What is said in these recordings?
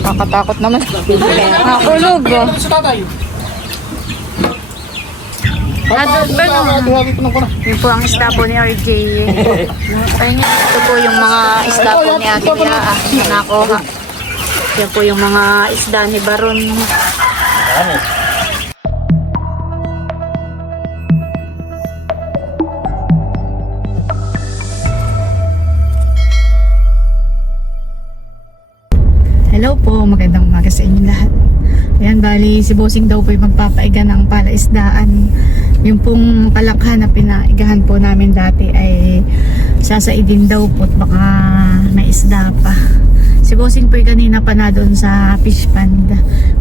Kakatakot naman. Nakulog. Yun po ang isda po ni RJ. Ito po yung mga isda po ni Ate Mia na nakuha. Yan po yung mga isda ni Baron. Hello po, magandang umaga sa inyo lahat. Ayan, bali si Bossing daw po yung magpapaiga ng palaisdaan. Yung pong kalakhan na pinaigahan po namin dati ay sasaidin daw po at baka may isda pa. Si Bossing po yung kanina pa na doon sa fish pond.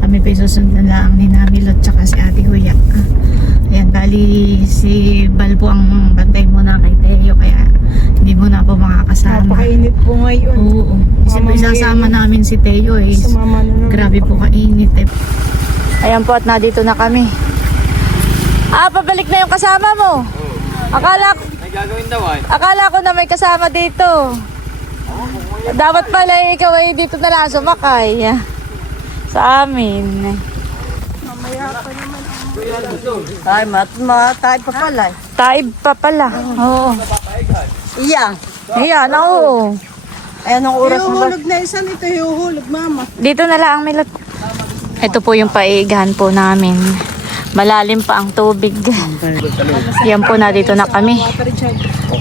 Kami po yung susundan lang ni Namilot tsaka si Ate Huya. Ayan, bali si Bal po ang bantay muna kay Teo kaya hindi mo na po makakasama. Napakainit po ngayon. Oo. Kasi po isasama namin si Teo eh. Grabe po kainit eh. Ayan po at nandito na kami. Pabalik na yung kasama mo. Akala ko na may kasama dito. Dapat pala ikaw ay dito na lang sumakay. Sa amin. Mamaya pa naman. Taib pa pala. Taib pa pala. Oo. Iya. Ayan, oo. Anong oras na ba? Hiuhulog na isa nito, hiuhulog mama. Dito na lang ang milot. Ito po yung paigahan po namin. Malalim pa ang tubig. Yan po, nandito na kami.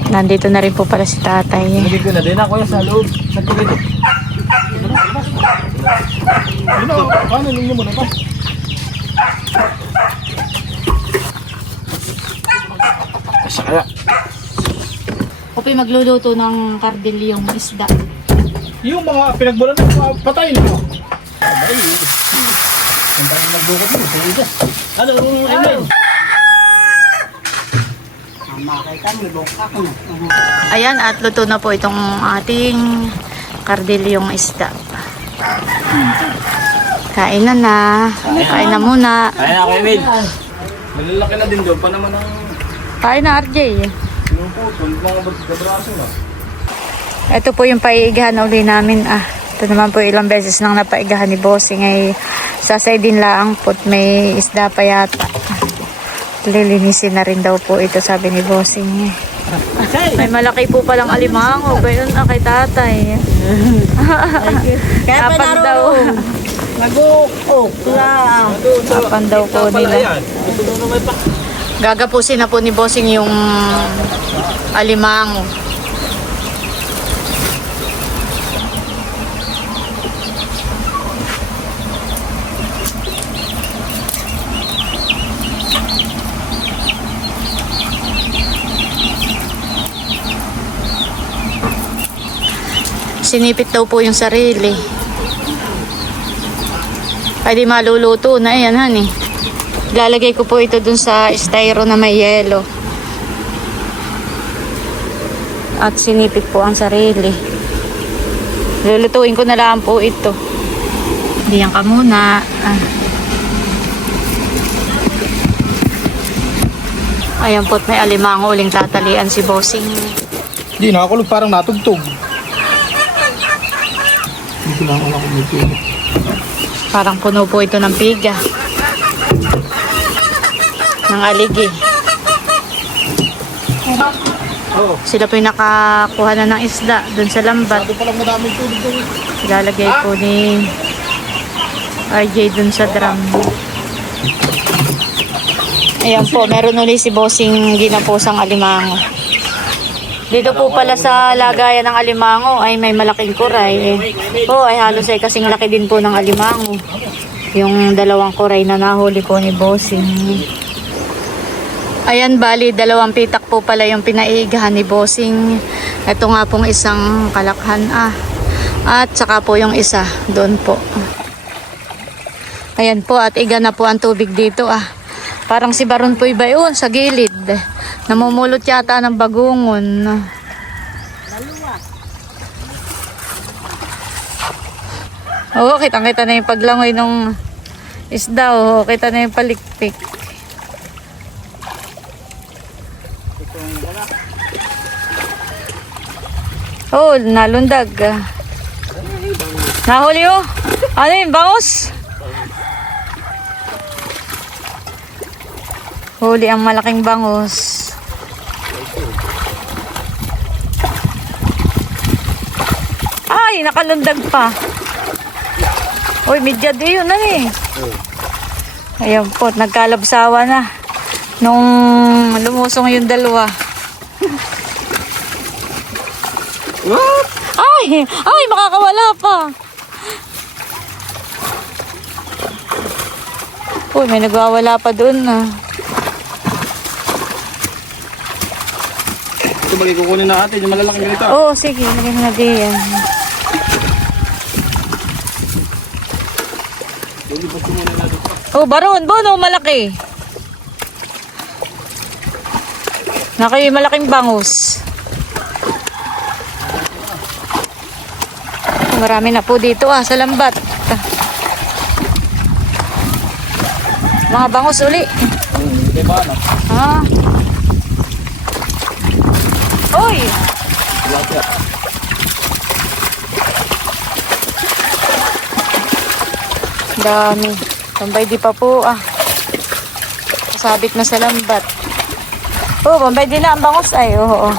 Nandito na rin po pala si tatay. Nagigit ko na din ako sa loob. Sa tubig. Paano ninyo muna pa? Asaka. Ako po magluluto ng kardilyong isda. Yung mga pinagbulan na patay na. Ay. Ang dami nagbukot mo. Ano yung email? Ayan, at luto na po itong ating kardilyong isda. Kain na. Kain na muna. Kaya ako email. Malalaki na din doon pa naman ang Kain na, RJ. pinuputol. Mga badraso na. Ito po yung paigahan uli namin. Ito naman po ilang beses nang napaigahan ni Bossing ay sasaydin lang po. May isda pa yata. Lilinisin na rin daw po ito, sabi ni Bossing. May malaki po palang alimango. Bayon na kay tatay. Apan daw. Apan daw po nila. Gagapusin na po ni Bossing yung alimango. Sinipit daw po yung sarili. Pwede maluluto na yan, honey. Lalagay ko po ito dun sa styro na may yelo. At sinipit po ang sarili. Lulutuin ko na lang po ito. Diyan ka muna. Ayan po't may alimango uling tatalian si Bossing. Hindi, nakakulog parang natugtog. Hindi lang ako kumipili. Parang puno po ito ng piga. Ng aligi. Sila po yung nakakuha na ng isda dun sa lambat. Sabi palang madaming tubig doon. Ilalagay po ni RJ dun sa drum. Ayan po, meron ulit si Bossing ginapusang alimango. Dito po pala sa lagayan ng alimango ay may malaking kuray. Ay halos ay kasing laki din po ng alimango. Yung dalawang kuray na nahuli po ni Bossing. Ayan, bali, dalawang pitak po pala yung pinaigahan ni Bossing. Ito nga pong isang kalakhan. At saka po yung isa, doon po. Ayan po, at iga na po ang tubig dito. Parang si Baron po iba yun, sa gilid. Namumulot yata ng bagungon. Oo, kitang-kita na yung paglangoy ng isda. Oo, kita na yung palikpik. Oh, nalundag. Nahuli oh. Ano yun, bangus? Huli ang malaking bangus. Ay, nakalundag pa. Uy, midyad yun, ano eh. Ayan po, nagkalabsawa na. Nung lumusong yung dalawa. Ay, makakawala pa. Uy, may nagwawala pa doon na. Ito bali kukunin natin yung malalaking ganito. Oo, sige, lagay mo na diyan. Oh, baron, bono, malaki. Naki, malaking bangus. Marami na po dito sa lambat. Mga bangus uli. Hindi ba ano? Ah. Uy! Dami. Bambay di pa po sabit na sa lambat. Oh, bambay din na ang bangus ay. Oo.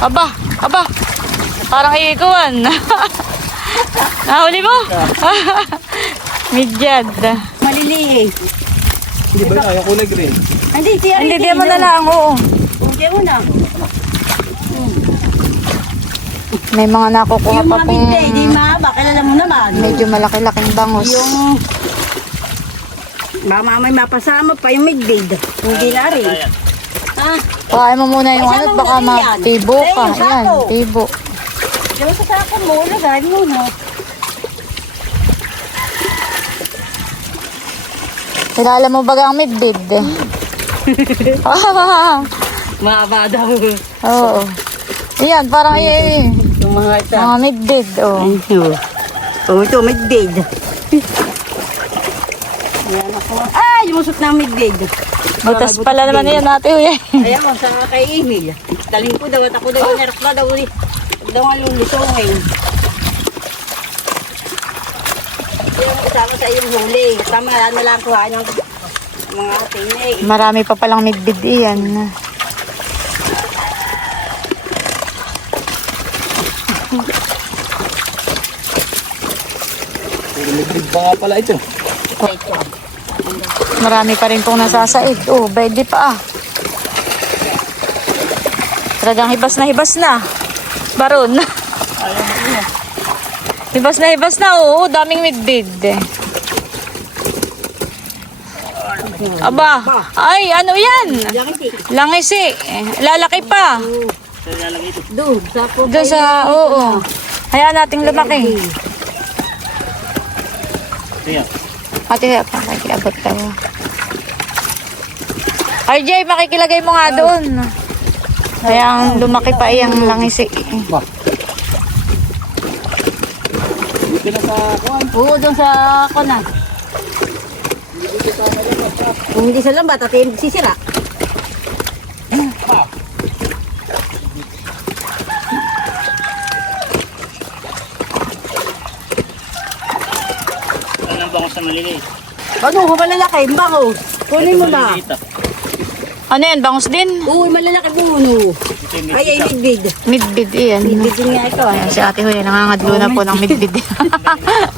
Aba, aba. Parang iikuan. Nahuli mo? Midyad. Maliliit. Hindi ba yun? Ayaw kulay green. Hindi, tiyan. Hindi, diyan mo na lang. Oo. Hindi mo na. May mga nakukuha Yung pa mga pong bintay, di mahaba. Kilala mo naman. medyo malaki-laking bangus. Yung... Baka may mapasama pa yung midbid. Hindi na rin. Ah, Pakain mo muna yung ano, baka matibo ka. Ayun, Yan, sako. tibo. diba sa sako mo, lagay mo na. Kilala mo ba ang midbid? Mahaba daw. Oo. Yan, parang Yung mga ito. mga midbid. Oh. Oh, ito, midbid. Yan ako. Ay, lumusot na ang midbid. Butas pala naman yan natin. Ayaw, sa kay Emil. Taling ko daw at ako daw narak na daw. Huwag daw nga lulusongin. Yung isama sa iyong huli. Tama na lang kuha ng mga tinay. Marami pa palang midbid yan. Liglig pa nga pala ito. Marami pa rin pong nasasaid. Oh, pwede pa Talagang hibas na. Baron. Hibas na. Oo, daming midbid. Aba, ay, ano yan? Langisi. Lalaki pa. Doon, sa po. Doon sa, oo. Hayaan nating lumaki. Ayan. Ate, makikiabot tayo. RJ, makikilagay mo nga doon. Kaya lumaki pa iyang langisi. Dito na sa kuwan. Oo, doon sa kona. Kung hindi sa lambat, at hindi sisira. Ano ang bangus na maliliit? Ano, malalaki, bango. Kunin mo ba? Maliliit, Ano yan, bangus din? Oo, malalaki buno. Ito yung Ay, midbid. Midbid yan. Midbid din nga ito. Ayan, si ate Huy, nangangadlo na po ng midbid.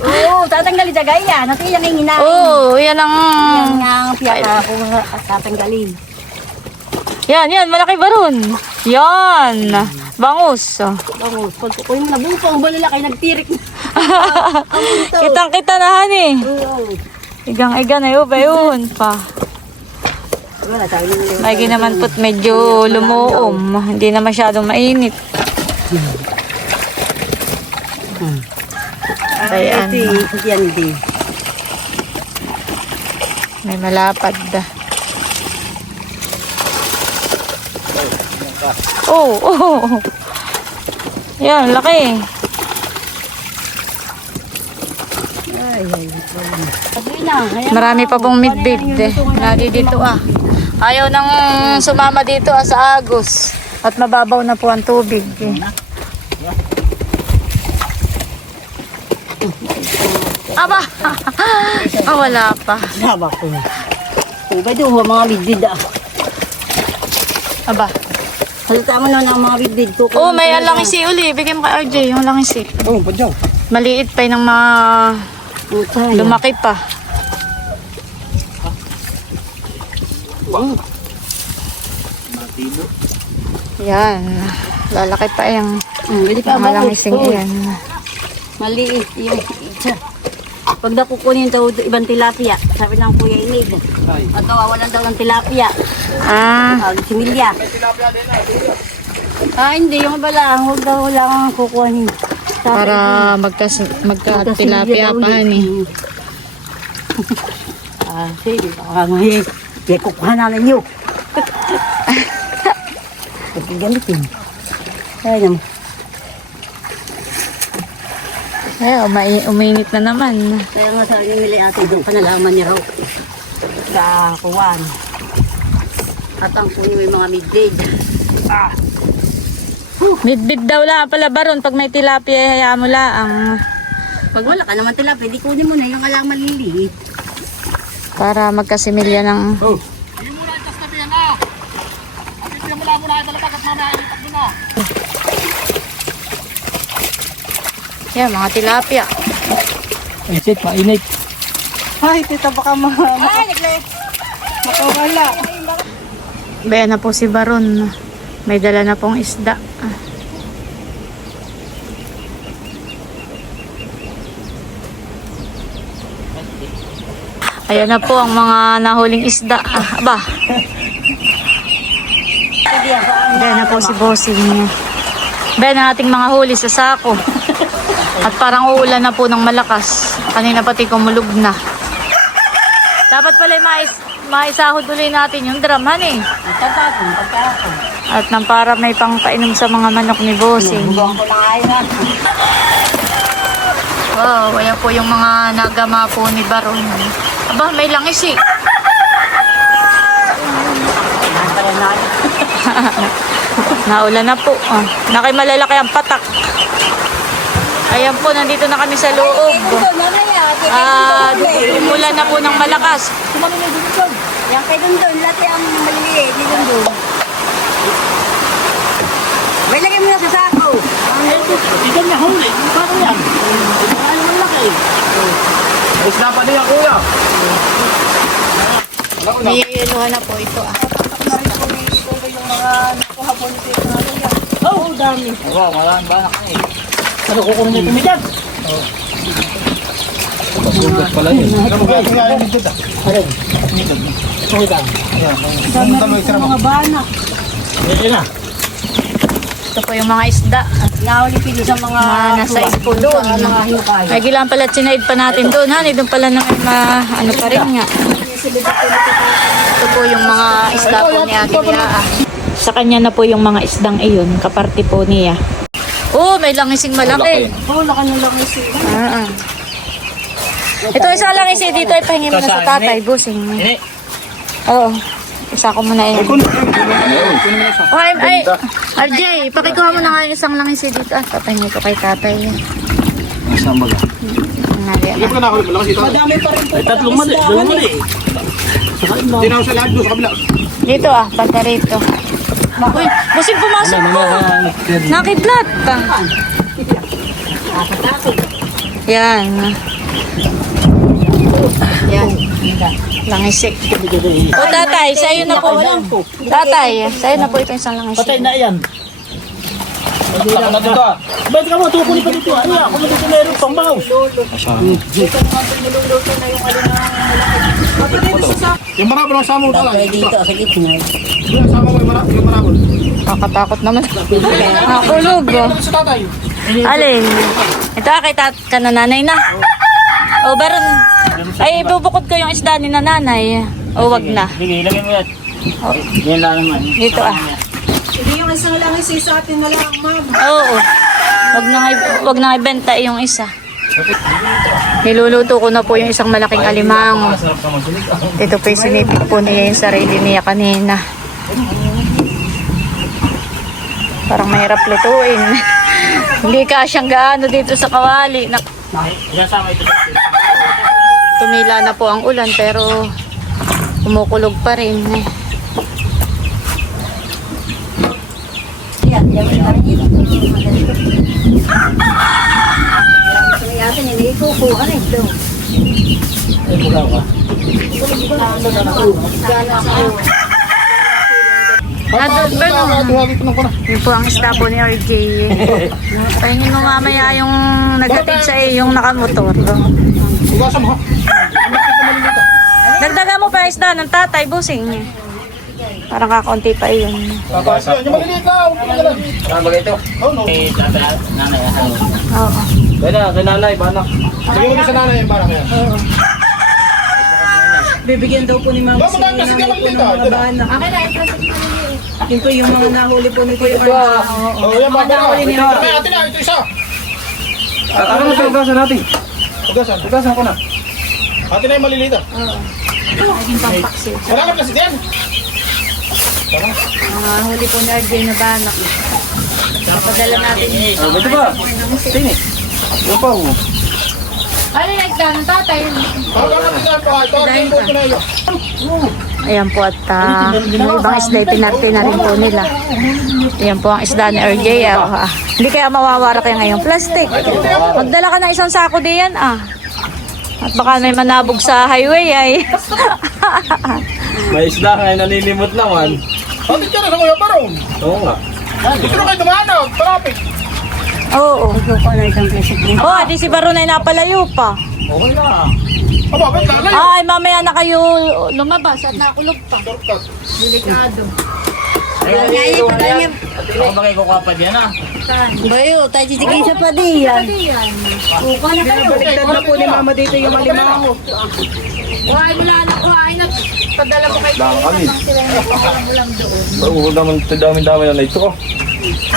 Oo, tatanggalin sa gaya. Nato yung hinginain. Oo, yan ang... Yan nga ang piyaka ko tatanggalin. Yan, malaki baron. Yan, bangus. Bango, pagkukuhin mo na bupang malalaki, nagtirik. Kitang-kita na, hani. Oo. Igang-iga na yun, yun pa. Wala, sabi nila. Lagi naman po't medyo lumuom. Hindi na masyadong mainit. Ayan. Yan, di. May malapad. Oh. Yan, laki. Sabi na. Marami pa pong midbid eh. Lagi dito ah. Ayaw nang sumama dito ah sa Agos. At mababaw na po ang tubig eh. Aba! Wala pa. Haba ko na. Uba doon, mga bidbid ah. Aba. Halata mo na ng mga bidbid ko. Oh, may langisi uli. Bigyan mo kay RJ yung langisi. Oh, padyaw. Maliit pa yung mga lumaki pa. Yan. Lalaki pa yung Hindi pa mga langising yan. Maliit yung isa. Pag nakukunin daw ibang tilapia, sabi ng Kuya Inid. At kawawalan daw ng tilapia. Ah, Similya. Hindi. Yung bala, huwag daw lang kukunin. para magka-tilapia pa ni. Sige. Ngayon, kukuha na ninyo. Pagkagalitin. Ay naman. Uminit na naman. Kaya nga sa nili ate, doon ka nalaman niya raw. Sa kuwan. At ang puno yung mga midbid. Midbid daw lang pala baron pag may tilapia hayaan mo lang Pag wala ka naman tilapia, di kunin mo na yung alang maliliit. para magkasimilya ng Oh. Hindi mo na itas na biyan ah. At hindi mo lang muna ay talaga at mamaya ilipat mo na. yan, mga tilapia. Isit, mainit. Ay, tita, baka makawala. Bayan na po si Baron. May dala na pong isda. Ayan na po ang mga nahuling isda. Aba. Ayan na po si Bossing. Bayan na ating mga huli sa sako. At parang uulan na po ng malakas. Kanina pati kumulog na. Dapat pala maisahod ulit natin yung drum, eh. Pagkakon. At nang para may pangpainom sa mga manok ni Bossing. Bubuang ko lang ayaw. Wow, ayan po yung mga nagama po ni Baron. Aba, may langis eh. Naulan na po. Oh. Malalaki ang patak. Ayan po, nandito na kami sa loob. Umulan na po ng malakas. Yan kay Dundun, lati ang maliliit ni Dundun. May lagay mo na sa sako. Ikan niya huli. Paano yan? Ay, malaki. Mas dapat niya, kuya. Niyeluhan na po ito. Oh, dami. Wow, maraming banak na eh. Ano, kukunin niyo tumidad? Oo. Pasugat pala yun. Mga banak. Yan na. Ito po yung mga isda. Nahuli pilo sa mga Nasa ispo doon. mga hukay. May gilang pala tsinaid pa natin doon. Doon pala na ano pa rin nga. Ito po yung mga isda po ni Ate Yaa. Sa kanya na po yung mga isdang iyon. Kaparte po niya. Oh, may langising malaki. Oh, laki na lang isi. Ito isang langis dito ay pahingi mo na sa tatay. Busing. Ini. Oo. Isa ko muna yun. Oh, ay, RJ, pakikuha mo na nga yung isang langis dito. Papahingi ko kay tatay. Nasaan ba? Hindi ko na ako malakas ito. Madami pa rin po. Ay, tatlong mali. Dalawang mali. Hindi na ako sa lahat doon sa kabila. Dito banda rito. Uy, busing pumasok po. Nakidlat. Yan. Yan. Langisik. O tatay, sa'yo na po. Tatay, sa'yo na po ito isang langisik. Patay na yan. Patay na dito. Ba't ka mo? Tukunin pa dito. Ano yan? Kung dito meron pang mouse. Yung marabol ang sama mo Pwede dito sa gitna. Yung sama mo yung marabol. Kakatakot naman. Nakulog. Sa tatay. Alin? Ito kay ka na nanay na. O, Baron. Ay, ibubukod ko yung isda ni nanay. O, wag na. Sige, ilagay mo yan. Yan lang naman. Dito Hindi yung isang lang isi sa atin na lang, ma'am. Oo. Wag na ibenta yung isa. Niluluto ko na po yung isang malaking alimango. Ito po yung sinipit po niya yung sarili niya kanina. Parang mahirap lutuin. Hindi kasyang gaano dito sa kawali. Tumila na po ang ulan pero kumukulog pa rin. Yan, yan yung marigit. Yakin yung ikukuha na ito. Yun po ang isda po ni RJ. Pahingin mo mamaya yung naghatid sa yung nakamotor. Hugasan mo ha. Dagdagan mo pa isda ng tatay, busing. Parang kakaunti pa yun. Hugasan. Yung maliliit na. Tama ito. Oh no. Eh, nanay. Oo. Kaya kay nanay, banak. Sige mo din sa nanay yung barang yan. Bibigyan daw po ni Ma'am Bakit si kasi di nanay naman po ng dito? mga banak. Yun po yung mga nahuli po ni Kuya Arj. Oh, yan ba? May atin na. Ito isa. Ano mo sa ugasan natin? Hugasan. Ugasan ko na. Atin na yung maliliit ah. Naging pampaksi. Wala na kasi yan. Huli po ni RJ na banak. Napadala natin yun. Ito ba? Tini. Ano pa mo? Ano yung isda ng tatay? Hanggang natin yan pa. Ito ang po na iyo. Ayan po at yung ibang isda pinarte na rin po nila. Ayan po ang isda ni RJ. Hindi kaya mawawara kayo ngayong plastic. Magdala ka ng isang sako diyan At baka may manabog sa highway ay. May isda nga nanilimot naman. Atin ka na sa Kuya Barong. Oo nga. Dito na kayo dumaan na. Traffic. Oo. Ikukuha na isang plastic din. Oh, di si Baron ay napalayo pa. Okay na. Aba, ba't lalay? Ay, mamaya na kayo lumabas at nakulog pa. Shortcut. Delikado. Ako ba kayo kukapad yan ah? Bayo, tayo titigay sa padiyan. Kuha na kayo. Baliktad na po ni Mama dito yung alimango. Kuhain mo na anak, kuhain at padala ko kay Kami. sila yung ulam doon. Oo, dami-dami na ito ko.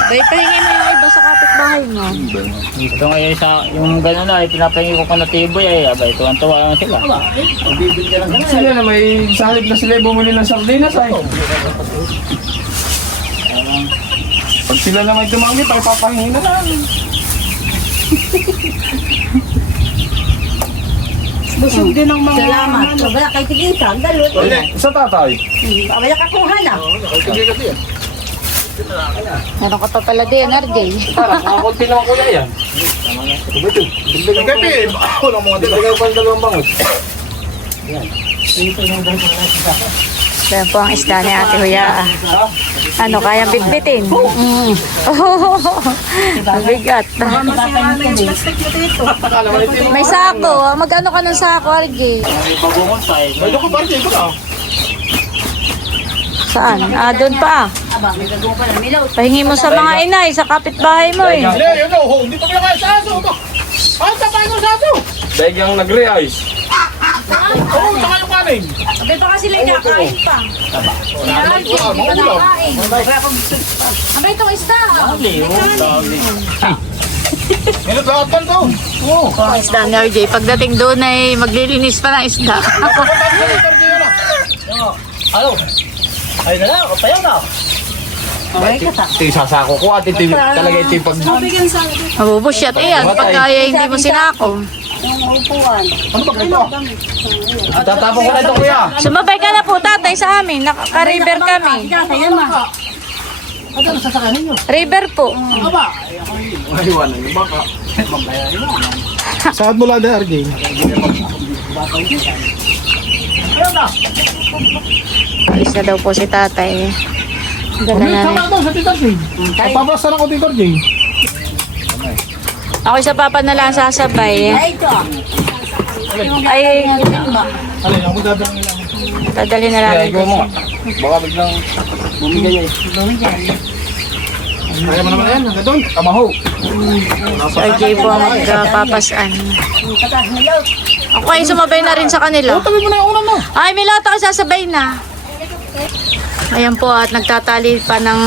Bay, pahingin mo yung iba sa kapitbahay mo. Ito ngayon sa yung gano'n na, pinapahingi ko na tiboy ay abay, tuwan-tuwa lang sila. Sila na may salib na sila bumili ng sardinas ay. Pag sila na may dumami, papahingi na lang. Busog din ang mga Salamat. Wala kay tigisa, galot. Sa tatay. Wala kakuha na. Meron ka pa pala din, RJ. Parang kakakunti naman kuya yan. Yung gabi, walang mga dito. Dagdagan pa ang dalawang bangot. Yan po ang isda ni Ate Huya. Ano, kayang bitbitin? Mabigat. masira na yung plastic mo dito. May sako. Mag-ano ka ng sako, RJ? May bagungon pa eh. May doon ko parang ito na. Saan? Doon pa. Aba, may gagawin pa lang. Milaw. Pahingi mo sa mga inay, sa kapitbahay mo eh. Hindi, yun o. Hindi pa pala kaya sa aso. Ay, tapay ko sa aso. Dahil yung nag-realize. Oo, saka yung kanin. Sabi pa kasi lang nakain pa. RJ, hindi pa nakain. Ano itong isda? Ngayon, lahat ka doon. Oo. Ang isda ni RJ. Pagdating doon ay maglilinis pa ng isda. Ano? Ay na lang, kapayaw na. Ito yung sasako ko at ito talaga ito yung pag... Bigyan sa Mabubusyat iyan. Pagka hindi mo sinako. Yung upuan. Ano ba kayo? Tatapon ko na ito kuya. Sumabay ka na po tatay sa amin. Nakaka-river kami. Kaya ma. River po. Maliwanan yung baka. Saan mo lang na, RJ? Alis na daw po si tatay. Dala na rin. Sama daw sa Tito Jay. Papabasa na ko Tito Jay. Ako sa papa na lang sasabay. Ay, ito. Ay, Alin, ako dadang nila. dadali na Kaya lang. ikaw mo nga. Baka biglang bumigay ay. Kaya mo naman yan, hanggang doon. Kamaho. Si RJ po ang magpapasan. Patas milaw. Ako ay sumabay na rin sa kanila. Tabi mo na yung unan mo. Ay, may lahat ako sasabay na. Ayan po at nagtatali pa ng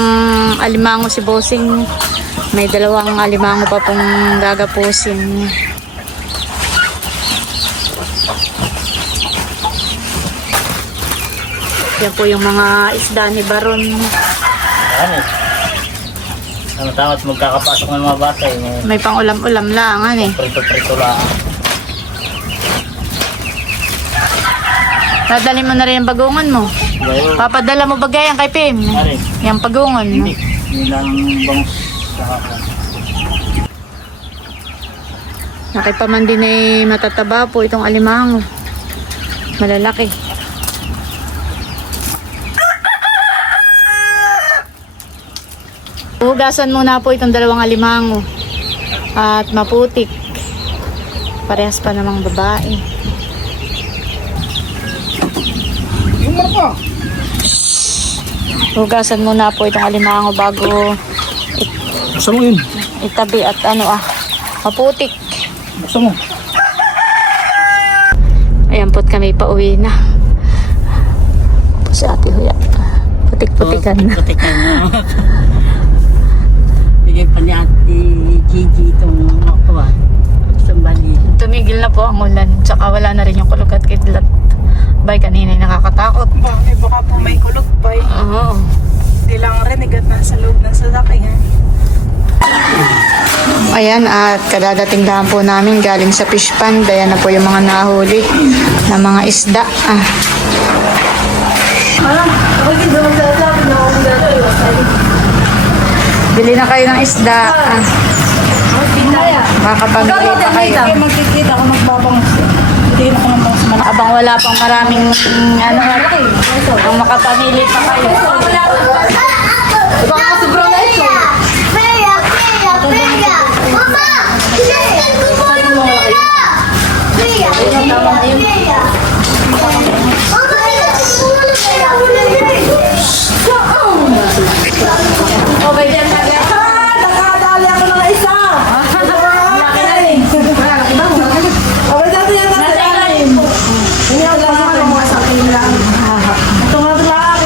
alimango si Bossing. May dalawang alimango pa pong gagapusin. Yan po yung mga isda ni Baron. Ano eh. Ano tama at magkakapasok ng mga bata eh. May pang ulam-ulam lang, ano eh. Prito-prito lang. Dadali mo na rin yung bagungan mo. Bayo. Papadala mo ba yan kay Pim? Ano eh. Yung pagungan mo. Hindi. Hindi lang bangus sa kakon. Nakipaman din eh matataba po itong alimango. Malalaki. Hugasan muna po itong dalawang alimango. At maputik. Parehas pa namang babae. Yung marka. Hugasan muna po itong alimango bago Buksan mo yun. itabi at maputik. Buksan mo. Ayan po't kami pauwi na. Po si Ate Huya. Putik-putikan na. Putikan na. Bigay pa ni Ate Gigi itong makuha. Sambali. Tumigil na po ang ulan. Tsaka wala na rin yung kulog at kidlat. Bay, kanina nakakatakot. Baka po may kulog pa eh. Oo. Hindi lang renigat na sa loob ng sasakyan. Ayan, at kadadating lang po namin galing sa fish pond. Ayan na po yung mga nahuli na mga isda. Bili na kayo ng isda. Makakapamili pa kayo. Magkikita ako magbabang. Hindi na ako naman sa mga. Abang wala pang maraming ang makapamili pa kayo. Nakadali ako ng isa. Malaki na rin. Okay, dati yan nasa ilalim. Hindi ako lang ako mga sa akin lang. Ito nga lang.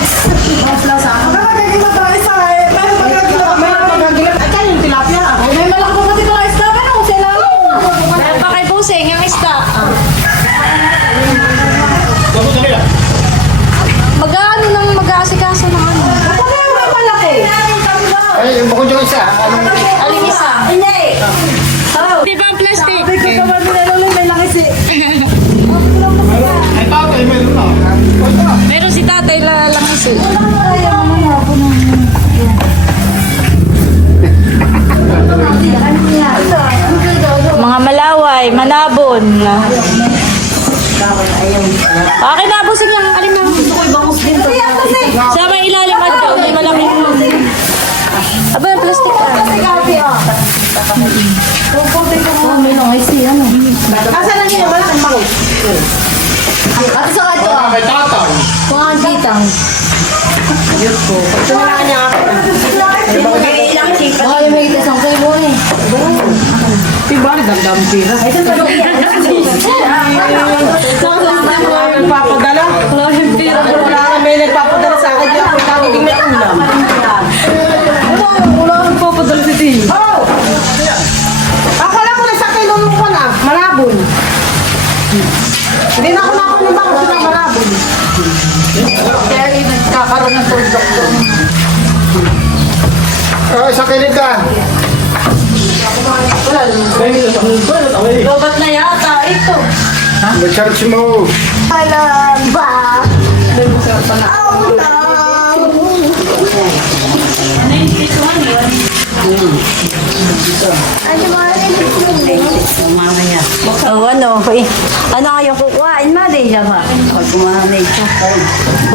Mas lang sa akin. Magagagila pa isa eh. Pero magagagila pa. Magagagila. Ay, kaya yung tilapia. May malaki pa pati ng isda. Pero ako sila lang. Meron pa kay Buseng ang isda. Mag-ano nang mag-aasikaso ng ano? Bakit yung malaki? Ay, yung bukod yung isa. Aling isa? Hindi. Di ba ang plastic? Sabi ko naman nilaluloy may langis eh. Ay, tatay, meron na. Meron si tatay lang isa. Mga malaway, manabon. Kinabusin lang ang alimang. Sa may ilalim at daw, may malaking. Aba, yung plastic Asan lang yun? Malaking mango. At sa kato ah. Ay, tatay. Mga ditang. Diyos ko. Ito na lang niya ako. Ilang chipa. Baka yung may isang kayo mo eh. Pibali, damdam pira. Ay, ito na yan. Nagpapadala? Wala ka may nagpapadala sa akin. Ako tawagin may ulam. Wala ka nagpapadala si Tim. Oh! Ako lang kung nasa kilong ko na. Malabon. Hindi na ako nakunin ba kasi ng malabon. Kaya rin nagkakaroon ng tuldok doon. Ay, sa kilid ka. Lobat na yata. Ito. Mag-charge mo. Alam ba? Mamaya. Ano kayong kukuhain? Madaya ba? Pag kumahanay ka.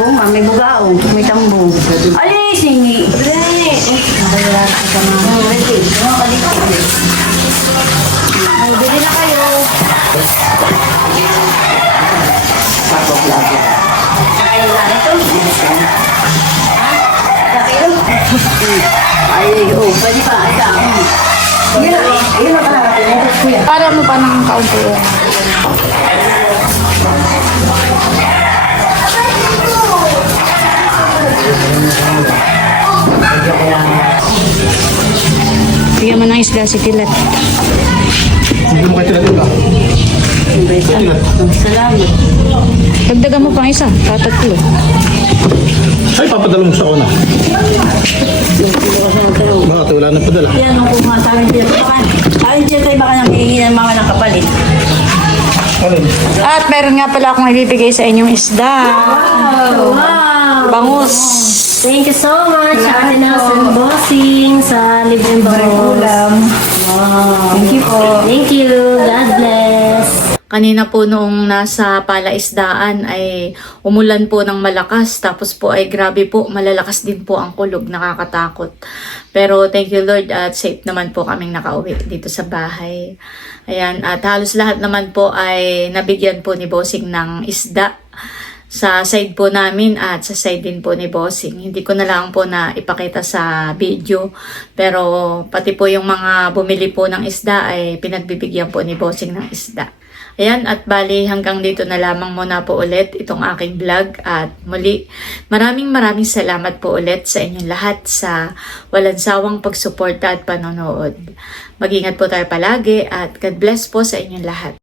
Bunga, may bugao, may tambo. Alisingi. Nakayara ka sa mga. Bili na kayo. Ay, pwede pa. Para mo pa ng kaunti. Bigyan mo ng isda si Tilat. Hindi mo kayo tinatulog. Salamat. Dagdagan mo pang isa, tatatlo. Ay, papadala mo sa una. Bakit wala na padala? Yan ang kung sabi niya, baka, ayun siya tayo baka nanghihingi ng mga ng kapalit. At meron nga pala akong ibibigay sa inyong isda. Wow! Bangus. Thank you so much, Ate Nels and Bossing, sa libreng bangus. Wow. Thank you po. Thank you. God bless. Kanina po noong nasa palaisdaan ay umulan po ng malakas. Tapos po ay grabe po, malalakas din po ang kulog, nakakatakot. Pero thank you Lord at safe naman po kaming nakauwi dito sa bahay. Ayan, at halos lahat naman po ay nabigyan po ni Bossing ng isda. Sa side po namin at sa side din po ni Bossing. Hindi ko na lang po na ipakita sa video. Pero pati po yung mga bumili po ng isda ay pinagbibigyan po ni Bossing ng isda. Ayan, at bali hanggang dito na lamang muna po ulit itong aking vlog. At muli, maraming salamat po ulit sa inyong lahat sa walang sawang pagsuporta at panonood. Mag-ingat po tayo palagi at God bless po sa inyong lahat.